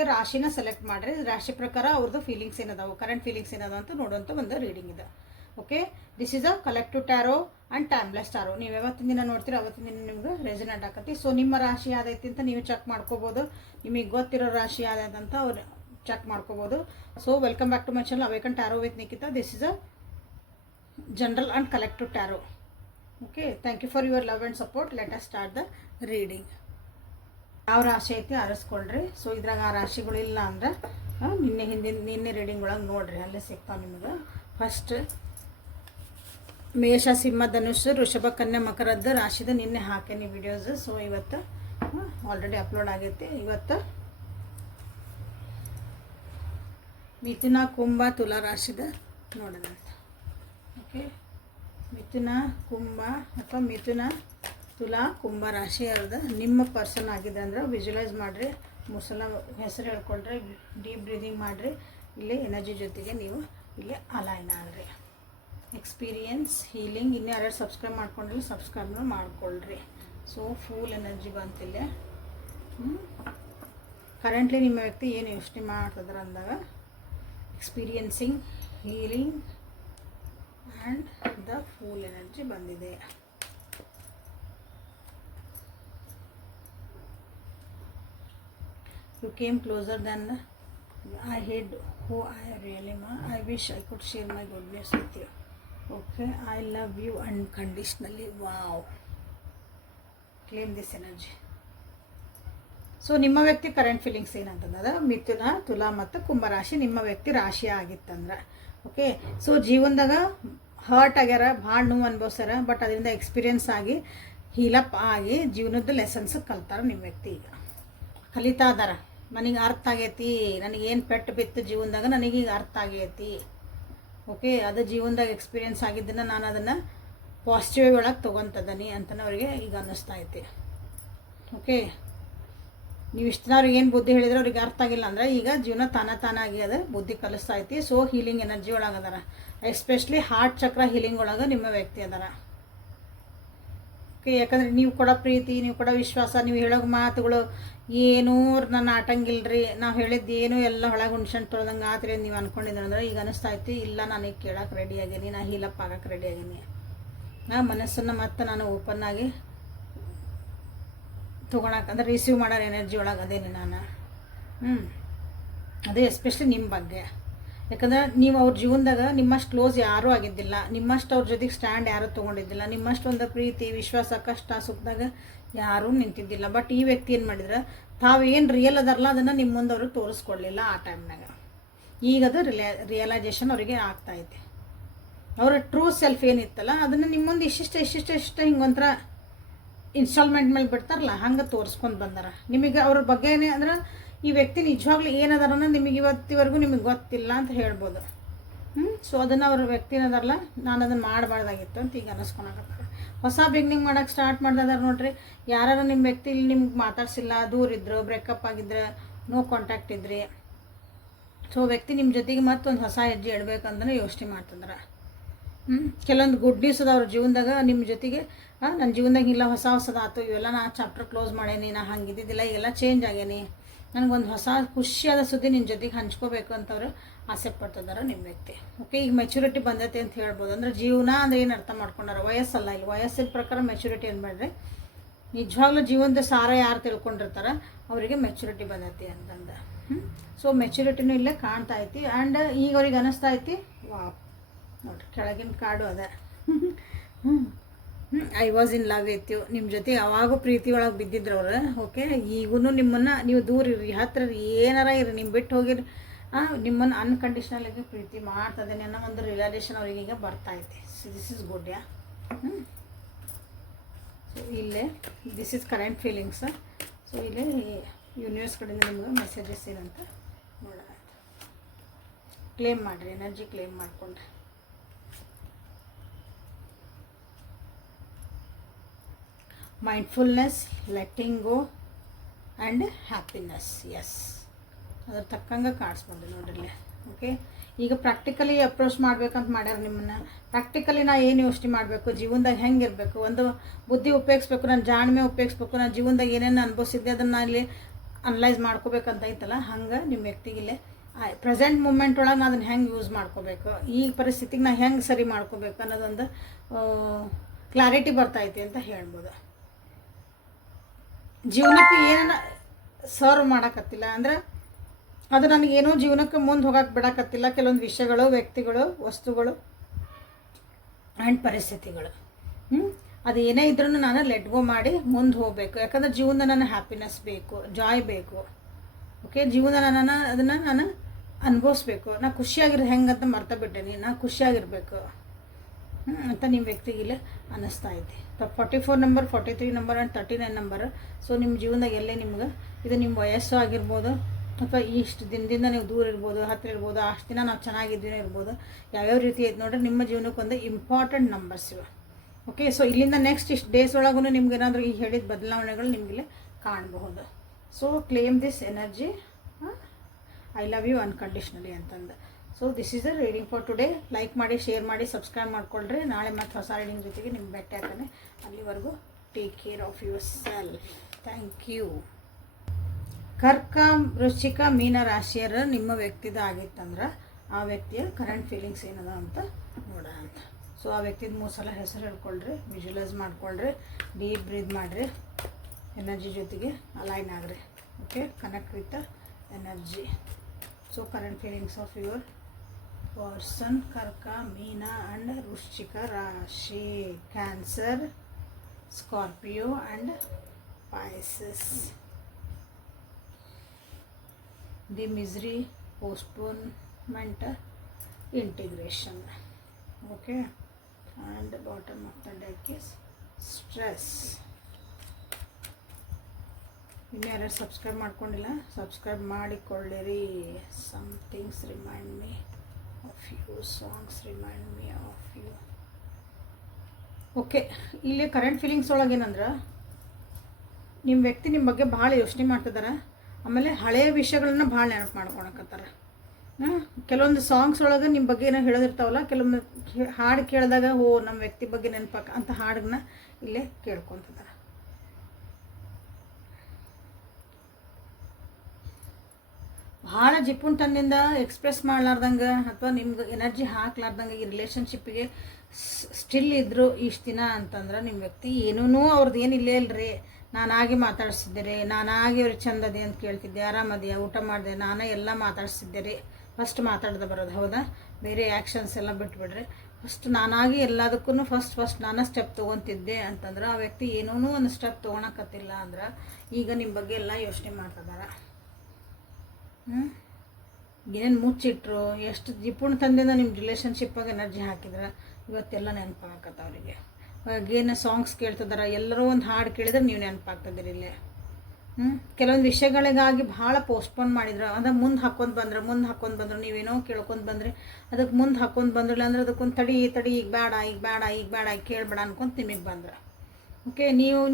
ವ್ಯಕ್ತಿಯ ರಾಶಿನ ಸೆಲೆಕ್ಟ್ ಮಾಡಿರಿ. ರಾಶಿ ಪ್ರಕಾರ ಅವ್ರದ್ದು ಫೀಲಿಂಗ್ಸ್ ಏನದಾವು, ಕರೆಂಟ್ ಫೀಲಿಂಗ್ಸ್ ಏನದ ಅಂತ ನೋಡುವಂಥ ಒಂದು ರೀಡಿಂಗ್ ಇದೆ. Okay, this is a collective tarot and timeless tarot. ನೀವು ಯಾವತ್ತಿನ ದಿನ ನೋಡ್ತೀರಿ ಅವತ್ತಿನ ದಿನ ನಿಮ್ಗೆ ರೆಸನೇಟ್ ಆಕತಿ. ಸೊ ನಿಮ್ಮ ರಾಶಿ ಯಾವ್ದೈತಿ ಅಂತ ನೀವು ಚೆಕ್ ಮಾಡ್ಕೋಬೋದು. ನಿಮಗೆ ಗೊತ್ತಿರೋ ರಾಶಿ ಯಾವ್ದೈತೆ ಅಂತ ಅವ್ರು ಚೆಕ್ ಮಾಡ್ಕೋಬೋದು. So welcome back to my channel awaken tarot with Nikhita. This is a general and collective tarot. Okay, thank you for your love and support. Let us start the reading. ಯಾವ ರಾಶಿ ಐತಿ ಆರಿಸ್ಕೊಳ್ರಿ. ಸೊ ಇದ್ರಾಗ ಆ ರಾಶಿಗಳಿಲ್ಲ ಅಂದ್ರೆ ನಿನ್ನೆ reading ಒಳಗೆ ನೋಡ್ರಿ, ಅಲ್ಲೇ ಸಿಗ್ತಾವೆ ನಿಮಗೆ. ಫಸ್ಟ್ ಮೇಷ, ಸಿಂಹ, ಧನುಷ್, ವೃಷಭ, ಕನ್ಯಾ, ಮಕರದ್ದು ರಾಶಿದ ನಿನ್ನೆ ಹಾಕೇನಿ ವಿಡಿಯೋಸ್. ಸೊ ಇವತ್ತು ಆಲ್ರೆಡಿ ಅಪ್ಲೋಡ್ ಆಗೈತಿ. ಇವತ್ತು ಮಿಥುನ, ಕುಂಭ, ತುಲಾ ರಾಶಿದ ನೋಡೋಣ. ಓಕೆ, ಮಿಥುನ, ಕುಂಭ ಅಥವಾ ಮಿಥುನ, ತುಲಾ, ಕುಂಭ ರಾಶಿ ಅವ್ರದ್ದು ನಿಮ್ಮ ಪರ್ಸನ್ ಆಗಿದೆ ಅಂದ್ರೆ ವಿಜುವಲೈಸ್ ಮಾಡಿರಿ. ಮುಸಲ ಹೆಸರು ಹೇಳ್ಕೊಳ್ರಿ, ಡೀಪ್ ಬ್ರೀದಿಂಗ್ ಮಾಡಿರಿ. ಇಲ್ಲಿ ಎನರ್ಜಿ ಜೊತೆಗೆ ನೀವು ಇಲ್ಲಿ ಅಲೈನ್ ಆಗ್ರಿ. Experience healing. ಇನ್ನೂ ಯಾರ್ಯಾರು ಸಬ್ಸ್ಕ್ರೈಬ್ ಮಾಡ್ಕೊಂಡ್ರಿ ಸಬ್ಸ್ಕ್ರೈಬ್ನ ಮಾಡ್ಕೊಳ್ರಿ. ಸೊ ಫುಲ್ ಎನರ್ಜಿ ಬಂತಿಲ್ಲ. ಕರೆಂಟ್ಲಿ ನಿಮ್ಮ ವ್ಯಕ್ತಿ ಏನು ಯೋಚನೆ ಮಾಡ್ತಿದ್ರ ಅಂದಾಗ experiencing healing and the full energy ಬಂದಿದೆ. You came closer than I hid who I really am. I wish I could share my goodness with you. Okay, I love you unconditionally. Wow. Claim this energy. So ನಿಮ್ಮ ವ್ಯಕ್ತಿ current feelings ಏನಂತಂದ್ರೆ ಮಿಥುನ, ತುಲಾ ಮತ್ತು ಕುಂಭರಾಶಿ ನಿಮ್ಮ ವ್ಯಕ್ತಿ ರಾಶಿ ಆಗಿತ್ತಂದ್ರೆ. Okay, so ಜೀವನದಾಗ ಹರ್ಟ್ ಆಗ್ಯಾರ, ಭಾಳ ನೋವು ಅನುಭವಿಸ್ಯಾರ. ಬಟ್ ಅದರಿಂದ ಎಕ್ಸ್ಪೀರಿಯನ್ಸ್ ಆಗಿ ಹೀಲಪ್ ಆಗಿ ಜೀವನದ ಲೆಸನ್ಸ್ ಕಲ್ತಾರ ನಿಮ್ಮ ವ್ಯಕ್ತಿ. ಈಗ ಕಲಿತಾ ಇದಾರ. ನನಗೆ ಅರ್ಥ ಆಗೈತಿ, ನನಗೇನು ಪೆಟ್ಟು ಬಿತ್ತು ಜೀವನದಾಗ ನನಗೀಗ ಅರ್ಥ ಆಗೈತಿ. ಓಕೆ, ಅದು ಜೀವನದಾಗ ಎಕ್ಸ್ಪೀರಿಯನ್ಸ್ ಆಗಿದ್ದನ್ನು ನಾನು ಅದನ್ನು ಪಾಸಿಟಿವ್ ಒಳಗೆ ತೊಗೊತದನಿ ಅಂತಲೇ ಅವರಿಗೆ ಈಗ ಅನ್ನಿಸ್ತಾ ಐತಿ. ಓಕೆ, ನೀವು ಇಷ್ಟು ದಿನ ಅವ್ರಿಗೆ ಏನು ಬುದ್ಧಿ ಹೇಳಿದ್ರೆ ಅವ್ರಿಗೆ ಅರ್ಥ ಆಗಿಲ್ಲ ಅಂದರೆ ಈಗ ಜೀವನ ತಾನಾಗಿ ಅದು ಬುದ್ಧಿ ಕಲಿಸ್ತಾ ಐತಿ. ಸೊ ಹೀಲಿಂಗ್ ಎನರ್ಜಿ ಒಳಗೆ ಅದಾರ. ಎಸ್ಪೆಷಲಿ ಹಾರ್ಟ್ ಚಕ್ರ ಹೀಲಿಂಗ್ ಒಳಗೆ ನಿಮ್ಮ ವ್ಯಕ್ತಿ ಅದಾರ. ಓಕೆ, ಯಾಕಂದರೆ ನೀವು ಕೊಡೋ ಪ್ರೀತಿ, ನೀವು ಕೊಡೋ ವಿಶ್ವಾಸ, ನೀವು ಹೇಳೋ ಮಾತುಗಳು ಏನೂ ನನ್ನ ಆಟಂಗಿಲ್ರಿ, ನಾವು ಹೇಳಿದ್ದು ಏನು ಎಲ್ಲ ಒಳಗೆ ಹುಣ್ಸೆಂಟ್ ತೊಳ್ದಂಗೆ ಆತ್ರಿ ನೀವು ಅಂದ್ಕೊಂಡಿದ್ರೆ ಅಂದ್ರೆ ಈಗ ಅನಿಸ್ತಾ ಐತಿ ಇಲ್ಲ, ನನಗೆ ಕೇಳೋಕೆ ರೆಡಿ ಆಗೀನಿ, ನಾ ಹೀಲಪ್ ಆಗೋಕೆ ರೆಡಿ ಆಗೀನಿ. ಮನಸ್ಸನ್ನು ಮತ್ತೆ ನಾನು ಓಪನ್ ಆಗಿ ತೊಗೊಳಕ್ಕೆ ಅಂದ್ರೆ ರಿಸೀವ್ ಮಾಡೋ ಎನರ್ಜಿ ಒಳಗೆ ಅದೇನಿ ನಾನು. ಅದೇ ಎಸ್ಪೆಷಲಿ ನಿಮ್ಮ ಬಗ್ಗೆ. ಯಾಕಂದ್ರೆ ನೀವು ಅವ್ರ ಜೀವನದಾಗ ನಿಮ್ಮಷ್ಟು ಕ್ಲೋಸ್ ಯಾರೂ ಆಗಿದ್ದಿಲ್ಲ, ನಿಮ್ಮಷ್ಟು ಅವ್ರ ಜೊತೆಗೆ ಸ್ಟ್ಯಾಂಡ್ ಯಾರೂ ತೊಗೊಂಡಿದ್ದಿಲ್ಲ, ನಿಮ್ಮಷ್ಟು ಒಂದು ಪ್ರೀತಿ ವಿಶ್ವಾಸ ಕಷ್ಟ ಸುಖದಾಗ ಯಾರೂ ನಿಂತಿದ್ದಿಲ್ಲ. ಬಟ್ ಈ ವ್ಯಕ್ತಿ ಏನು ಮಾಡಿದ್ರೆ ತಾವೇನು ರಿಯಲ್ ಅದಾರಲ್ಲ ಅದನ್ನು ನಿಮ್ಮ ಮುಂದೆ ಅವರು ತೋರಿಸ್ಕೊಡ್ಲಿಲ್ಲ ಆ ಟೈಮ್ನಾಗ. ಈಗ ಅದು ರಿಯಲೈಸೇಷನ್ ಅವರಿಗೆ ಆಗ್ತಾಯಿದೆ. ಅವರ ಟ್ರೂ ಸೆಲ್ಫ್ ಏನಿತ್ತಲ್ಲ ಅದನ್ನು ನಿಮ್ಮ ಮುಂದೆ ಇಷ್ಟಿಷ್ಟು ಹಿಂಗೊಂಥರ ಇನ್ಸ್ಟಾಲ್ಮೆಂಟ್ ಮೇಲೆ ಬಿಡ್ತಾರಲ್ಲ ಹಂಗೆ ತೋರಿಸ್ಕೊಂಡು ಬಂದಾರ. ನಿಮಗೆ ಅವ್ರ ಬಗ್ಗೆ ಏನೇ ಅಂದ್ರೆ ಈ ವ್ಯಕ್ತಿ ನಿಜವಾಗ್ಲೂ ಏನದಾರನ್ನ ನಿಮಗೆ ಇವತ್ತಿವರೆಗೂ ನಿಮಗೆ ಗೊತ್ತಿಲ್ಲ ಅಂತ ಹೇಳ್ಬೋದು. ಸೊ ಅದನ್ನು ಅವ್ರ ವ್ಯಕ್ತಿ ಏನದಾರಲ್ಲ ನಾನು ಅದನ್ನು ಮಾಡಬಾರ್ದಾಗಿತ್ತು ಅಂತ ಈಗ ಅನ್ನಿಸ್ಕೊಳಕತ್ತಾರೆ. ಹೊಸ ಬಿಗ್ನಿಂಗ್ ಮಾಡೋಕ್ಕೆ ಸ್ಟಾರ್ಟ್ ಮಾಡ್ದಾರ ನೋಡ್ರಿ. ಯಾರು ನಿಮ್ಮ ವ್ಯಕ್ತಿ ನಿಮ್ಗೆ ಮಾತಾಡ್ಸಿಲ್ಲ, ದೂರ ಇದ್ರು, ಬ್ರೇಕಪ್ ಆಗಿದ್ರೆ, ನೋ ಕಾಂಟ್ಯಾಕ್ಟ್ ಇದ್ರಿ, ಸೊ ವ್ಯಕ್ತಿ ನಿಮ್ಮ ಜೊತೆಗೆ ಮತ್ತೊಂದು ಹೊಸ ಹೆಜ್ಜೆ ಇಡಬೇಕಂದ್ರೆ ಯೋಚನೆ ಮಾಡ್ತಿದ್ರೆ. ಕೆಲವೊಂದು ಗುಡ್ ನ್ಯೂಸ್ ಅದ ಅವ್ರ ಜೀವನದಾಗ ನಿಮ್ಮ ಜೊತೆಗೆ. ನನ್ನ ಜೀವನದಾಗ ಇಲ್ಲ ಹೊಸದಾಯ್ತು, ಇವೆಲ್ಲ ನಾ ಚಾಪ್ಟರ್ ಕ್ಲೋಸ್ ಮಾಡೇನಿ, ನಾ ಹಂಗಿದ್ದಿದ್ದಿಲ್ಲ, ಈಗೆಲ್ಲ ಚೇಂಜ್ ಆಗೇನಿ, ನನಗೊಂದು ಹೊಸ ಖುಷಿಯಾದ ಸುದ್ದಿ ನಿನ್ನ ಜೊತೆಗೆ ಹಂಚ್ಕೋಬೇಕು ಅಂತವ್ರು ಆಸೆ ಪಡ್ತಿದ್ದಾರೆ ನಿಮ್ಮ ವ್ಯಕ್ತಿ. ಓಕೆ, ಈಗ ಮೆಚುರಿಟಿ ಬಂದೈತೆ ಅಂತ ಹೇಳ್ಬೋದು. ಅಂದರೆ ಜೀವನ ಅಂದರೆ ಏನು ಅರ್ಥ ಮಾಡ್ಕೊಂಡಾರ, ವಯಸ್ಸಲ್ಲ. ಇಲ್ಲಿ ವಯಸ್ಸಿನ ಪ್ರಕಾರ ಮೆಚುರಿಟಿ ಅನ್ಬೇಡ್ರಿ. ನಿಜವಾಗ್ಲೂ ಜೀವನದ ಸಾರ ಯಾರು ತಿಳ್ಕೊಂಡಿರ್ತಾರೆ ಅವರಿಗೆ ಮೆಚುರಿಟಿ ಬಂದೈತಿ ಅಂತಂದು. ಸೊ ಮೆಚುರಿಟಿನೂ ಇಲ್ಲೇ ಕಾಣ್ತಾ ಐತಿ. ಆ್ಯಂಡ್ ಈಗ ಅವ್ರಿಗೆ ಅನ್ನಿಸ್ತಾ ಐತಿ ವಾ ನೋಡ್ರಿ ಕೆಳಗಿನ ಕಾರ್ಡು ಅದ. I was in love with you. ನಿಮ್ಮ ಜೊತೆ ಯಾವಾಗೂ ಪ್ರೀತಿ ಒಳಗೆ ಬಿದ್ದಿದ್ರು ಅವ್ರು. ಓಕೆ, ಈಗೂ ನಿಮ್ಮನ್ನು ನೀವು ದೂರ ಇರ್ರಿ, ಹತ್ತಿರ ಏನಾರ ಇರ್ರಿ, ನಿಮ್ಮ ಬಿಟ್ಟು ಹೋಗಿರಿ, ನಿಮ್ಮನ್ನು ಅನ್ಕಂಡೀಷ್ನಲಾಗಿ ಪ್ರೀತಿ ಮಾಡ್ತದೇನೆ ಅನ್ನೋ ಒಂದು ರಿಯಲೈಸೇಷನ್ ಅವ್ರಿಗೀಗ ಬರ್ತಾ ಐತಿ. So this is good. So ಇಲ್ಲೇ this is current feelings. So ಇಲ್ಲೇ ಯೂನಿವರ್ಸ್ ಕಡೆಯಿಂದ ನಿಮ್ಗೆ ಮೆಸೇಜಸ್ ಏನಂತ ನೋಡೋಣ. ಕ್ಲೇಮ್ ಮಾಡಿರಿ, ಎನರ್ಜಿ ಕ್ಲೇಮ್ ಮಾಡಿಕೊಂಡ್ರೆ. Mindfulness, letting go and happiness. Yes, ಅದ್ರ ತಕ್ಕಂಗೆ ಕಾರ್ಡ್ಸ್ ಬಂದು ನೋಡ್ರಿ. ಓಕೆ, ಈಗ ಪ್ರಾಕ್ಟಿಕಲಿ ಅಪ್ರೋಚ್ ಮಾಡ್ಬೇಕಂತ ಮಾಡ್ಯಾರ ನಿಮ್ಮನ್ನು. ಪ್ರಾಕ್ಟಿಕಲಿ ನಾ ಏನು ಯೋಚನೆ ಮಾಡಬೇಕು, ಜೀವನದಾಗ ಹೆಂಗೆ ಇರಬೇಕು, ಒಂದು ಬುದ್ಧಿ ಉಪಯೋಗಿಸ್ಬೇಕು, ನನ್ನ ಜಾಣ್ಮೆ ಉಪಯೋಗಿಸ್ಬೇಕು, ನಾನು ಜೀವನದಾಗ ಏನೇನು ಅನುಭವಿಸಿದ್ದೆ ಅದನ್ನು ಇಲ್ಲಿ ಅನಲೈಸ್ ಮಾಡ್ಕೋಬೇಕಂತ ಐತಲ್ಲ, ಹಂಗೆ ನಿಮ್ಮ ವ್ಯಕ್ತಿಗಿಲ್ಲೇ ಪ್ರೆಸೆಂಟ್ ಮೂಮೆಂಟ್ ಒಳಗೆ ನಾನು ಅದನ್ನು ಹೆಂಗೆ ಯೂಸ್ ಮಾಡ್ಕೋಬೇಕು, ಈ ಪರಿಸ್ಥಿತಿಗೆ ನಾನು ಹೆಂಗೆ ಸರಿ ಮಾಡ್ಕೋಬೇಕು ಅನ್ನೋದೊಂದು ಕ್ಲಾರಿಟಿ ಬರ್ತೈತಿ ಅಂತ ಹೇಳ್ಬೋದು. ಜೀವನಕ್ಕೆ ಏನನ್ನ ಸರ್ವ್ ಮಾಡೋಕತ್ತಿಲ್ಲ ಅಂದ್ರೆ ಅದು ನನಗೇನೋ ಜೀವನಕ್ಕೆ ಮುಂದೆ ಹೋಗಕ್ಕೆ ಬಿಡಕತ್ತಿಲ್ಲ. ಕೆಲವೊಂದು ವಿಷಯಗಳು, ವ್ಯಕ್ತಿಗಳು, ವಸ್ತುಗಳು ಆ್ಯಂಡ್ ಪರಿಸ್ಥಿತಿಗಳು, ಅದು ಏನೇ ಇದ್ರೂ ನಾನು ಲೆಟ್ ಗೋ ಮಾಡಿ ಮುಂದೆ ಹೋಗಬೇಕು. ಯಾಕಂದ್ರೆ ಜೀವನದ ನನ್ನ ಹ್ಯಾಪಿನೆಸ್ ಬೇಕು, ಜಾಯ್ ಬೇಕು. ಓಕೆ, ಜೀವನ ಅದನ್ನು ನಾನು ಅನುಭವಿಸ್ಬೇಕು. ನಾ ಖುಷಿಯಾಗಿರೋ ಹೆಂಗಂತ ಮರ್ತ ಬಿಟ್ಟೇನಿ, ನಾ ಖುಷಿಯಾಗಿರ್ಬೇಕು ಅಂತ ನಿಮ್ಮ ವ್ಯಕ್ತಿಗಿಲ್ಲ ಅನ್ನಿಸ್ತಾ ಐತಿ. 44 number, 43 number and 39 number. So ನಿಮ್ಮ ಜೀವನದಾಗ ಎಲ್ಲೇ ನಿಮ್ಗೆ ಇದು ನಿಮ್ಮ ವಯಸ್ಸು ಆಗಿರ್ಬೋದು, ಅಥವಾ ಇಷ್ಟು ದಿನದಿಂದ ನೀವು ದೂರ ಇರ್ಬೋದು, ಹತ್ತಿರ ಇರ್ಬೋದು, ಅಷ್ಟು ದಿನ ನಾವು ಚೆನ್ನಾಗಿದ್ದೀನೋ ಇರ್ಬೋದು. ಯಾವ್ಯಾವ ರೀತಿ ಐತೆ ನೋಡ್ರಿ, ನಿಮ್ಮ ಜೀವನಕ್ಕೊಂದು ಇಂಪಾರ್ಟೆಂಟ್ ನಂಬರ್ಸ್ ಇವೆ. ಓಕೆ, ಸೊ ಇಲ್ಲಿಂದ ನೆಕ್ಸ್ಟ್ ಇಷ್ಟು ಡೇಸ್ ಒಳಗೂ ನಿಮ್ಗೆ ಏನಾದರೂ ಈ ಹೇಳಿದ ಬದಲಾವಣೆಗಳು ನಿಮಗಿಲ್ಲಿ ಕಾಣಬಹುದು. So claim this energy, I love you unconditionally ಅಂತಂದು. So this is the reading for today. Like ಮಾಡಿ, ಶೇರ್ ಮಾಡಿ, ಸಬ್ಸ್ಕ್ರೈಬ್ ಮಾಡ್ಕೊಳ್ರಿ. ನಾಳೆ ಮತ್ತೆ ಹೊಸ ರೀಡಿಂಗ್ ಜೊತೆಗೆ ನಿಮ್ಗೆ ಭೇಟಿ ಆಗ್ತಾನೆ. ಅಲ್ಲಿವರೆಗೂ take care of yourself. Thank you. ಕರ್ಕ, ವೃಶ್ಚಿಕ, ಮೀನ ರಾಶಿಯರ ನಿಮ್ಮ ವ್ಯಕ್ತಿದ ಆಗಿತ್ತಂದ್ರೆ ಆ ವ್ಯಕ್ತಿಯ ಕರೆಂಟ್ ಫೀಲಿಂಗ್ಸ್ ಏನದ ಅಂತ ನೋಡೋಣ ಅಂತ. ಸೊ ಆ ವ್ಯಕ್ತಿದ 3 ಸಲ ಹೆಸರು ಹೇಳ್ಕೊಳ್ರಿ, ವಿಜುವಲೈಸ್ ಮಾಡ್ಕೊಳ್ರಿ, ಡೀಪ್ ಬ್ರೀದ್ ಮಾಡಿರಿ, ಎನರ್ಜಿ ಜೊತೆಗೆ align agri. Okay, connect with energy. So current feelings of your person, ಕರ್ಕ, ಮೀನ ಆ್ಯಂಡ್ ವೃಶ್ಚಿಕ ರಾಶಿ, cancer, Scorpio and Pisces. The misery, postponement, integration. Okay, and the bottom of the deck is stress. ಇನ್ನು ಯಾರು subscribe ಮಾಡ್ಕೊಂಡಿಲ್ಲ, subscribe ಮಾಡಿಕೊಳ್ಳಿರಿ. Some things remind me of you, songs remind me of you. Okay, ಇಲ್ಲಿ current feelings ಒಳಗೆ ಏನಂದ್ರೆ ನಿಮ್ಮ ವ್ಯಕ್ತಿ ನಿಮ್ಮ ಬಗ್ಗೆ ಭಾಳ ಯೋಚನೆ ಮಾಡ್ತಿದ್ದಾರೆ. ಆಮೇಲೆ ಹಳೆಯ ವಿಷಯಗಳನ್ನ ಭಾಳ ನೆನಪು ಮಾಡ್ಕೊಳಕತ್ತಾರೆ. ಕೆಲವೊಂದು ಸಾಂಗ್ಸ್ ಒಳಗೆ ನಿಮ್ಮ ಬಗ್ಗೆ ಏನೋ ಹೇಳೋದಿರ್ತಾವಲ್ಲ, ಕೆಲವೊಂದು ಹಾಡು ಕೇಳಿದಾಗ ನಮ್ಮ ವ್ಯಕ್ತಿ ಬಗ್ಗೆ ನೆನಪಾಕ ಅಂತ ಹಾಡನ್ನ ಇಲ್ಲೇ ಕೇಳ್ಕೊತಿದ್ದಾರೆ. ಭಾಳ ಜಿಪುಣತನದಿಂದ ಎಕ್ಸ್ಪ್ರೆಸ್ ಮಾಡ್ಲಾರ್ದಂಗೆ ಅಥವಾ ನಿಮ್ಗೆ ಎನರ್ಜಿ ಹಾಕ್ಲಾರ್ದಂಗೆ ಈ ರಿಲೇಷನ್ಶಿಪ್ಪಿಗೆ ಸ್ಟಿಲ್ ಇದ್ದರು ಇಷ್ಟು ದಿನ ಅಂತಂದ್ರೆ ನಿಮ್ಮ ವ್ಯಕ್ತಿ ಏನೂ ಅವ್ರದ್ದು ಏನಿಲ್ಲೇ ಇಲ್ಲರಿ. ನಾನಾಗಿ ಮಾತಾಡಿಸಿದ್ದೆ, ನಾನಾಗಿ ಅವ್ರಿಗೆ ಚಂದದೆ ಅಂತ ಕೇಳ್ತಿದ್ದೆ, ಆರಾಮದೆಯಾ, ಊಟ ಮಾಡಿದೆ, ನಾನೇ ಎಲ್ಲ ಮಾತಾಡಿಸಿದ್ದೆ ರೀ. ಫಸ್ಟ್ ಮಾತಾಡ್ದೆ ಬರೋದು, ಹೌದಾ? ಬೇರೆ ಆ್ಯಕ್ಷನ್ಸ್ ಎಲ್ಲ ಬಿಟ್ಬಿಡ್ರಿ. ಫಸ್ಟ್ ನಾನಾಗಿ ಎಲ್ಲದಕ್ಕೂ ಫಸ್ಟ್ ನಾನು ಸ್ಟೆಪ್ ತೊಗೊತಿದ್ದೆ ಅಂತಂದ್ರೆ ಆ ವ್ಯಕ್ತಿ ಏನೂ ಒಂದು ಸ್ಟೆಪ್ ತೊಗೊಳಕತ್ತಿಲ್ಲ ಅಂದ್ರೆ ಈಗ ನಿಮ್ಮ ಬಗ್ಗೆ ಎಲ್ಲ ಯೋಚನೆ ಮಾಡ್ತಿದ್ದಾರೆ. ಏನೇನು ಮುಚ್ಚಿಟ್ರು, ಎಷ್ಟು ಜಿಪುಣತನದಿಂದ ನಿಮ್ಮ ರಿಲೇಷನ್ಶಿಪ್ಪಾಗಿ ಎನರ್ಜಿ ಹಾಕಿದ್ರೆ ಇವತ್ತೆಲ್ಲ ನೆನಪಾಗತ್ತ ಅವರಿಗೆ. ಏನು ಸಾಂಗ್ಸ್ ಕೇಳ್ತಿದಾರೆ, ಎಲ್ಲರೂ ಒಂದು ಹಾಡು ಕೇಳಿದ್ರೆ ನೀವು ನೆನಪಾಗ್ತದಿರಿ ಇಲ್ಲೇ. ಕೆಲವೊಂದು ವಿಷಯಗಳಿಗಾಗಿ ಭಾಳ ಪೋಸ್ಟ್ಪೋನ್ ಮಾಡಿದ್ರೆ, ಅದ ಮುಂದೆ ಹಾಕ್ಕೊಂಡು ಬಂದ್ರೆ ನೀವೇನೋ ಕೇಳ್ಕೊಂಡು ಬಂದರೆ ಅದಕ್ಕೆ ಮುಂದೆ ಹಾಕ್ಕೊಂಡು ಬಂದ್ರಲ್ಲ ಅಂದ್ರೆ ಅದಕ್ಕೊಂದು ತಡಿ ಈಗ ಬೇಡ ಈಗ ಕೇಳಬೇಡ ಅನ್ಕೊಂತ ನಿಮಗೆ ಬಂದ್ರೆ. ಓಕೆ,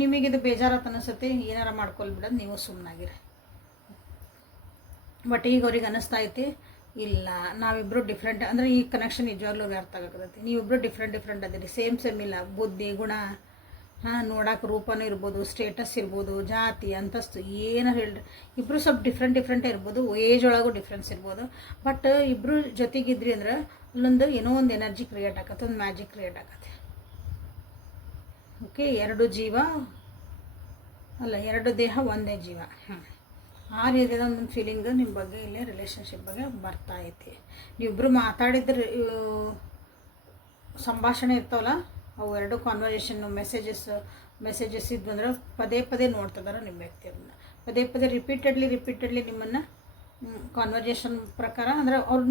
ನಿಮಗಿದು ಬೇಜಾರತ್ತ ಅನಿಸುತ್ತೆ, ಏನಾರ ಮಾಡ್ಕೊಳ್ಬಿಡೋದು, ನೀವು ಸುಮ್ಮನಾಗಿರಿ. ಬಟ್ ಈಗ ಅವ್ರಿಗೆ ಅನ್ನಿಸ್ತಾ ಐತಿ ಇಲ್ಲ ನಾವಿಬ್ಬರು ಡಿಫ್ರೆಂಟ್ ಅಂದರೆ ಈ ಕನೆಕ್ಷನ್ ನಿಜವಾಗ್ಲೂ ಅರ್ಥ ಆಗತೈತಿ. ನೀವಿಬ್ಬರು ಡಿಫ್ರೆಂಟ್ ಅದಿರಿ, ಸೇಮ್ ಇಲ್ಲ. ಬುದ್ಧಿ, ಗುಣ, ನೋಡೋಕೆ ರೂಪನೂ ಇರ್ಬೋದು, ಸ್ಟೇಟಸ್ ಇರ್ಬೋದು, ಜಾತಿ, ಅಂತಸ್ತು ಏನಾರು ಹೇಳ್ರಿ, ಇಬ್ಬರು ಸ್ವಲ್ಪ ಡಿಫ್ರೆಂಟೇ ಇರ್ಬೋದು, ಏಜ್ ಒಳಗೂ ಡಿಫ್ರೆನ್ಸ್ ಇರ್ಬೋದು. ಬಟ್ ಇಬ್ಬರು ಜೊತೆಗಿದ್ರಿ ಅಂದ್ರೆ ಅಲ್ಲೊಂದು ಏನೋ ಒಂದು ಎನರ್ಜಿ ಕ್ರಿಯೇಟ್ ಆಗತ್ತೆ, ಒಂದು ಮ್ಯಾಜಿಕ್ ಕ್ರಿಯೇಟ್ ಆಗತ್ತೆ. ಓಕೆ, 2 ಜೀವ ಅಲ್ಲ, 2 ದೇಹ ಒಂದೇ ಜೀವ. ಆ ರೀತಿಯಾದ ಒಂದು ಫೀಲಿಂಗ್ ನಿಮ್ಮ ಬಗ್ಗೆ ಇಲ್ಲೇ ರಿಲೇಷನ್ಶಿಪ್ ಬಗ್ಗೆ ಬರ್ತಾ ಐತಿ. ನೀವಿಬ್ಬರು ಮಾತಾಡಿದ್ರೆ ಸಂಭಾಷಣೆ ಇರ್ತಾವಲ್ಲ, ಅವು 2 ಕಾನ್ವರ್ಸೇಷನ್ನು ಮೆಸೇಜಸ್ ಇದ್ವು ಅಂದ್ರೆ ಪದೇ ನೋಡ್ತಿದಾರೆ ನಿಮ್ಮ ವ್ಯಕ್ತಿಯನ್ನ. ಪದೇ ರಿಪೀಟೆಡ್ಲಿ ನಿಮ್ಮನ್ನು ಕಾನ್ವರ್ಸೇಷನ್ ಪ್ರಕಾರ ಅಂದ್ರೆ ಅವ್ರು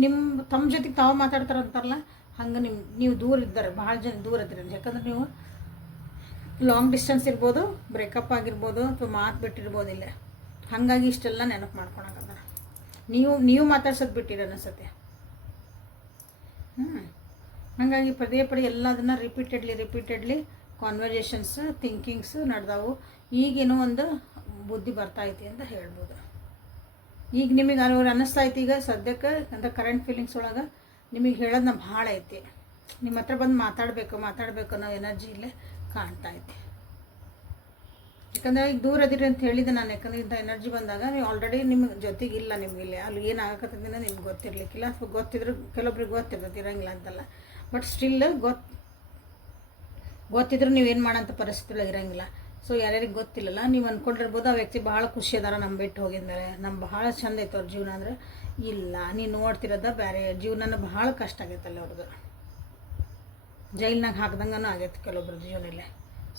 ತಮ್ಮ ಜೊತೆಗೆ ತಾವು ಮಾತಾಡ್ತಾರಂತಾರಲ್ಲ, ಹಂಗೆ ನೀವು ದೂರ ಇದ್ದಾರೆ, ಭಾಳ ಜನ ದೂರ ಇದ್ದೀರಿ. ಯಾಕಂದ್ರೆ ನೀವು ಲಾಂಗ್ ಡಿಸ್ಟೆನ್ಸ್ ಇರ್ಬೋದು, ಬ್ರೇಕಪ್ ಆಗಿರ್ಬೋದು, ಅಥವಾ ಮಾತು ಬಿಟ್ಟಿರ್ಬೋದು ಇಲ್ಲೇ. ಹಾಗಾಗಿ ಇಷ್ಟೆಲ್ಲ ನೆನಪು ಮಾಡ್ಕೊಳಕಂದ ನೀವು ಮಾತಾಡ್ಸೋದು ಬಿಟ್ಟಿರ ಅನಿಸುತ್ತೆ. ಹಾಗಾಗಿ ಪದೇ ಎಲ್ಲದನ್ನು ರಿಪೀಟೆಡ್ಲಿ ಕಾನ್ವರ್ಸೇಷನ್ಸ್, ಥಿಂಕಿಂಗ್ಸ್ ನಡೆದವು. ಈಗೇನೋ ಒಂದು ಬುದ್ಧಿ ಬರ್ತಾಯಿತಿ ಅಂತ ಹೇಳ್ಬೋದು. ಈಗ ನಿಮಗೆ ಅವ್ರು ಅನ್ನಿಸ್ತಾ ಐತಿ ಈಗ ಸದ್ಯಕ್ಕೆ ಅಂತ ಕರೆಂಟ್ ಫೀಲಿಂಗ್ಸ್ ಒಳಗೆ ನಿಮಗೆ ಹೇಳೋದನ್ನ ಭಾಳ ಐತಿ. ನಿಮ್ಮ ಹತ್ರ ಬಂದು ಮಾತಾಡಬೇಕು ಅನ್ನೋ ಎನರ್ಜಿ ಇಲ್ಲೇ ಕಾಣ್ತಾ ಐತಿ. ಯಾಕಂದರೆ ಈಗ ದೂರ ಅದಿರಿ ಅಂತ ಹೇಳಿದ್ದೆ ನಾನು. ಯಾಕಂದರೆ ಇಂಥ ಎನರ್ಜಿ ಬಂದಾಗ ನೀವು ಆಲ್ರೆಡಿ ನಿಮ್ಗೆ ಜೊತೆಗಿಲ್ಲ, ನಿಮಗಿಲ್ಲ ಅಲ್ಲಿ ಏನು ಆಗಕತ್ತದಿಂದ ನಿಮ್ಗೆ ಗೊತ್ತಿರಲಿಕ್ಕಿಲ್ಲ, ಅಥವಾ ಗೊತ್ತಿದ್ರು ಕೆಲವೊಬ್ರಿಗೆ ಗೊತ್ತಿರ್ತದೆ, ಇರೋಂಗಿಲ್ಲ ಅಂತಲ್ಲ. ಬಟ್ ಸ್ಟಿಲ್ ಗೊತ್ತಿದ್ರು ನೀವೇನು ಮಾಡೋಂಥ ಪರಿಸ್ಥಿತಿ ಇರೋಂಗಿಲ್ಲ. ಸೊ ಯಾರ್ಯಾರಿಗೆ ಗೊತ್ತಿಲ್ಲಲ್ಲ, ನೀವು ಅಂದ್ಕೊಂಡಿರ್ಬೋದು ಆ ವ್ಯಕ್ತಿ ಭಾಳ ಖುಷಿ ಅದಾರ ನಮ್ಮ ಬಿಟ್ಟು ಹೋಗಿದ್ಮೇಲೆ, ನಮ್ಮ ಭಾಳ ಚಂದ ಐತೆ ಅವ್ರ ಜೀವನ ಅಂದರೆ. ಇಲ್ಲ, ನೀವು ನೋಡ್ತಿರೋದ ಬೇರೆ ಜೀವನನ ಭಾಳ ಕಷ್ಟ ಆಗೈತಲ್ಲ ಅವ್ರದ್ದು. ಜೈಲ್ನಾಗ ಹಾಕ್ದಂಗೂ ಆಗೈತೆ ಕೆಲವೊಬ್ರ ಜೀವನಲ್ಲೇ.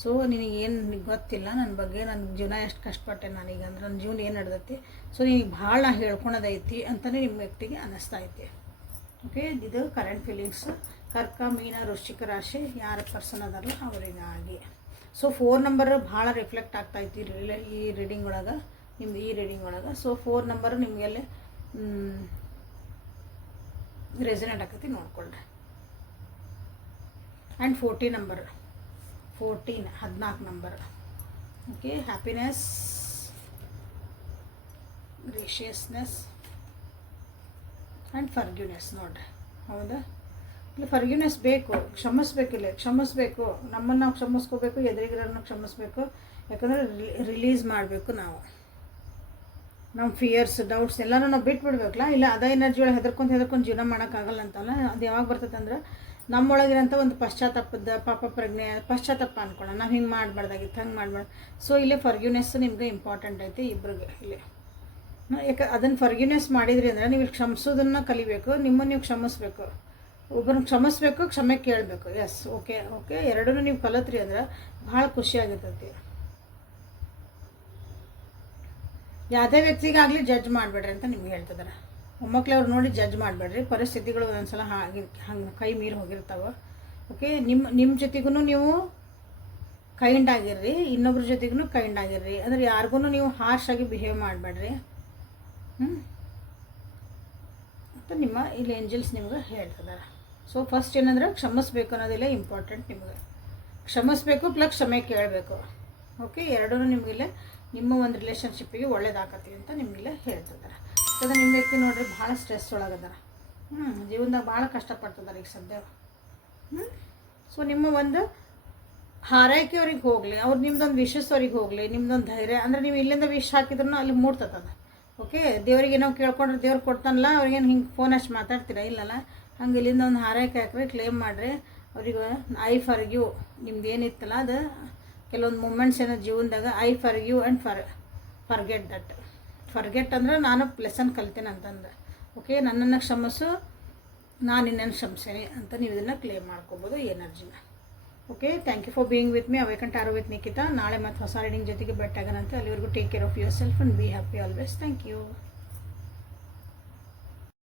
ಸೊ ನಿನಗೇನು ಗೊತ್ತಿಲ್ಲ ನನ್ನ ಬಗ್ಗೆ, ನನ್ನ ಜೀವನ ಎಷ್ಟು ಕಷ್ಟಪಟ್ಟೆ ನಾನೀಗ ಅಂದ್ರೆ, ನನ್ನ ಜೀವನ ಏನು ನಡೆದೈತಿ. ಸೊ ನಿನಗೆ ಭಾಳ ಹೇಳ್ಕೊಳೋದೈತಿ ಅಂತಲೇ ನಿಮ್ಮ ವ್ಯಕ್ತಿಗೆ ಅನ್ನಿಸ್ತಾ ಐತಿ. ಓಕೆ, ಇದು ಕರೆಂಟ್ ಫೀಲಿಂಗ್ಸ್ ಕರ್ಕ, ಮೀನ, ವೃಶ್ಚಿಕ ರಾಶಿ ಯಾರ ಪರ್ಸನ್ ಅದಾರಲ್ಲ ಅವರಿಗಾಗಿ. ಸೊ 4 ನಂಬರ್ ಭಾಳ ರಿಫ್ಲೆಕ್ಟ್ ಆಗ್ತಾಯಿತ್ತು ಈ ರೀಡಿಂಗ್ ಒಳಗೆ, ನಿಮ್ದು ಈ ರೀಡಿಂಗ್ ಒಳಗೆ. ಸೊ 4 ನಂಬರ್ ನಿಮಗೆಲ್ಲ ರೆಸನೇಟ್ ಆಕತಿ ನೋಡ್ಕೊಳ್ರಿ. And 14 number 14 number. Okay, happiness, graciousness and forgiveness ನೋಡ್ರಿ. ಹೌದಾ, ಇಲ್ಲಿ ಫರ್ಗ್ಯೂನೆಸ್ ಬೇಕು, ಕ್ಷಮಿಸ್ಬೇಕಿಲ್ಲ, ಕ್ಷಮಿಸ್ಬೇಕು, ನಮ್ಮನ್ನು ನಾವು ಕ್ಷಮಿಸ್ಕೋಬೇಕು, ಎದುರಿಗಿರೋರನ್ನ ಕ್ಷಮಿಸ್ಬೇಕು. ಯಾಕಂದರೆ ರಿಲೀಸ್ ಮಾಡಬೇಕು ನಾವು ನಮ್ಮ ಫಿಯರ್ಸ್, ಡೌಟ್ಸ್ ಎಲ್ಲನೂ ನಾವು ಬಿಟ್ಬಿಡ್ಬೇಕಲ್ಲ. ಇಲ್ಲ ಅದೇ ಎನರ್ಜಿ ಒಳಗೆ ಹೆದರ್ಕೊಂಡು ಜೀವನ ಮಾಡೋಕ್ಕಾಗಲ್ಲ ಅಂತಲ್ಲ. ಅದು ಯಾವಾಗ ಬರ್ತದೆ ಅಂದ್ರೆ ನಮ್ಮೊಳಗಿರೋಂಥ ಒಂದು ಪಶ್ಚಾತ್ತಾಪದ ಪಶ್ಚಾತ್ತಾಪ ಅಂದ್ಕೊಳ್ಳೋಣ, ನಾವು ಹಿಂಗೆ ಮಾಡಬಾರ್ದಾಗಿತ್ತು, ಹಂಗೆ ಮಾಡಬಾರ್ದು. ಸೊ ಇಲ್ಲೇ ಫರ್ಗ್ಯೂನೆಸ್ ನಿಮ್ಗೆ ಇಂಪಾರ್ಟೆಂಟ್ ಐತಿ ಇಬ್ಬರಿಗೆ. ಇಲ್ಲಿ ಅದನ್ನು ಫರ್ಗ್ಯೂನೆಸ್ ಮಾಡಿದ್ರಿ ಅಂದರೆ ನೀವು ಕ್ಷಮಿಸೋದನ್ನು ಕಲಿಬೇಕು, ನಿಮ್ಮನ್ನು ನೀವು ಕ್ಷಮಿಸ್ಬೇಕು, ಒಬ್ಬರನ್ನ ಕ್ಷಮಿಸ್ಬೇಕು, ಕ್ಷಮೆ ಕೇಳಬೇಕು. ಎಸ್, ಓಕೆ ಓಕೆ, ಎರಡೂ ನೀವು ಕಲಿತ್ರಿ ಅಂದ್ರೆ ಭಾಳ ಖುಷಿಯಾಗಿರ್ತೈತಿ. ಯಾವುದೇ ವ್ಯಕ್ತಿಗಾಗಲಿ ಜಡ್ಜ್ ಮಾಡಬೇಡ್ರಿ ಅಂತ ನಿಮ್ಗೆ ಹೇಳ್ತಿದ್ದಾರೆ. ಮೊಮ್ಮಕ್ಳು ಅವ್ರು ನೋಡಿ ಜಡ್ಜ್ ಮಾಡಬೇಡ್ರಿ, ಪರಿಸ್ಥಿತಿಗಳು ಒಂದೊಂದ್ಸಲ ಹಂಗೆ ಕೈ ಮೀರಿ ಹೋಗಿರ್ತಾವೆ. ಓಕೆ, ನಿಮ್ಮ ಜೊತೆಗೂ ನೀವು ಕೈಂಡ್ ಆಗಿರ್ರಿ, ಇನ್ನೊಬ್ರ ಜೊತೆಗೂ ಕೈಂಡ್ ಆಗಿರ್ರಿ. ಅಂದರೆ ಯಾರಿಗೂ ನೀವು ಹಾರ್ಶ್ ಆಗಿ ಬಿಹೇವ್ ಮಾಡಬೇಡ್ರಿ ಅಂತ ನಿಮ್ಮ ಇಲ್ಲಿ ಏಂಜಲ್ಸ್ ನಿಮ್ಗೆ ಹೇಳ್ತಿದ್ದಾರೆ. ಸೊ ಫಸ್ಟ್ ಏನಂದ್ರೆ ಕ್ಷಮಿಸ್ಬೇಕು ಅನ್ನೋದಿಲ್ಲ ಇಂಪಾರ್ಟೆಂಟ್. ನಿಮಗೆ ಕ್ಷಮಿಸ್ಬೇಕು ಪ್ಲಸ್ ಕ್ಷಮೆ ಕೇಳಬೇಕು. ಓಕೆ, ಎರಡೂ ನಿಮಗಿಲ್ಲೇ ನಿಮ್ಮ ಒಂದು ರಿಲೇಷನ್ಶಿಪ್ಪಿಗೆ ಒಳ್ಳೇದಾಕತಿ ಅಂತ ನಿಮಗಿಲ್ಲೇ ಹೇಳ್ತಿದ್ದಾರೆ. ಅದು ನಿಮ್ಮ ವ್ಯಕ್ತಿ ನೋಡ್ರಿ ಭಾಳ ಸ್ಟ್ರೆಸ್ ಒಳಗದಾರ, ಜೀವನದಾಗ ಭಾಳ ಕಷ್ಟಪಡ್ತಿದ್ದಾರೆ ಈಗ ಸದ್ಯ. ಸೊ ನಿಮ್ಮ ಒಂದು ಹಾರೈಕೆ ಅವ್ರಿಗೆ ಹೋಗಲಿ, ಅವ್ರು ನಿಮ್ದೊಂದು ವಿಶಸ್ ಅವ್ರಿಗೆ ಹೋಗಲಿ, ನಿಮ್ದೊಂದು ಧೈರ್ಯ. ಅಂದರೆ ನೀವು ಇಲ್ಲಿಂದ ವಿಶ್ ಹಾಕಿದ್ರು ಅಲ್ಲಿ ಮೂಡ್ತದ. ಓಕೆ, ದೇವರಿಗೆ ನಾವು ಕೇಳ್ಕೊಂಡ್ರೆ ದೇವ್ರು ಕೊಡ್ತಾನಲ್ಲ, ಅವ್ರಿಗೇನು ಹಿಂಗೆ ಫೋನ್ ಅಷ್ಟು ಮಾತಾಡ್ತೀರಾ ಇಲ್ಲಲ್ಲ. ಹಂಗೆ ಇಲ್ಲಿಂದ ಒಂದು ಹಾರೈಕೆ ಹಾಕ್ರಿ, ಕ್ಲೇಮ್ ಮಾಡಿರಿ ಅವ್ರಿಗೆ. ಐ ಫಾರ್ ಯು ನಿಮ್ದು ಏನಿತ್ತಲ್ಲ ಅದು ಕೆಲವೊಂದು ಮೂಮೆಂಟ್ಸ್ ಏನೋ ಜೀವನದಾಗ I for you and forget that. Forget ಅಂದ್ರೆ ನಾನು ಲೆಸನ್ ಕಲ್ತೇನೆ ಅಂತಂದ್ರೆ. ಓಕೆ, ನನ್ನನ್ನು ಕ್ಷಮಿಸು, ನಾನು ನಿನ್ನನ್ನು ಕ್ಷಮಿಸೇನೆ ಅಂತ ನೀವು ಇದನ್ನು ಕ್ಲೇಮ್ ಮಾಡ್ಕೋಬೋದು ಈ ಎನರ್ಜಿನ. Okay, thank you for being with me. Awaken tarot with Nikhita. ನಾಳೆ ಮತ್ತು ಹೊಸ ರೀಡಿಂಗ್ ಜೊತೆಗೆ ಭೇಟಿಯಾಗೋಣಂತೆ. ಅಲ್ಲಿವರೆಗೂ take care of yourself and be happy always. Thank you.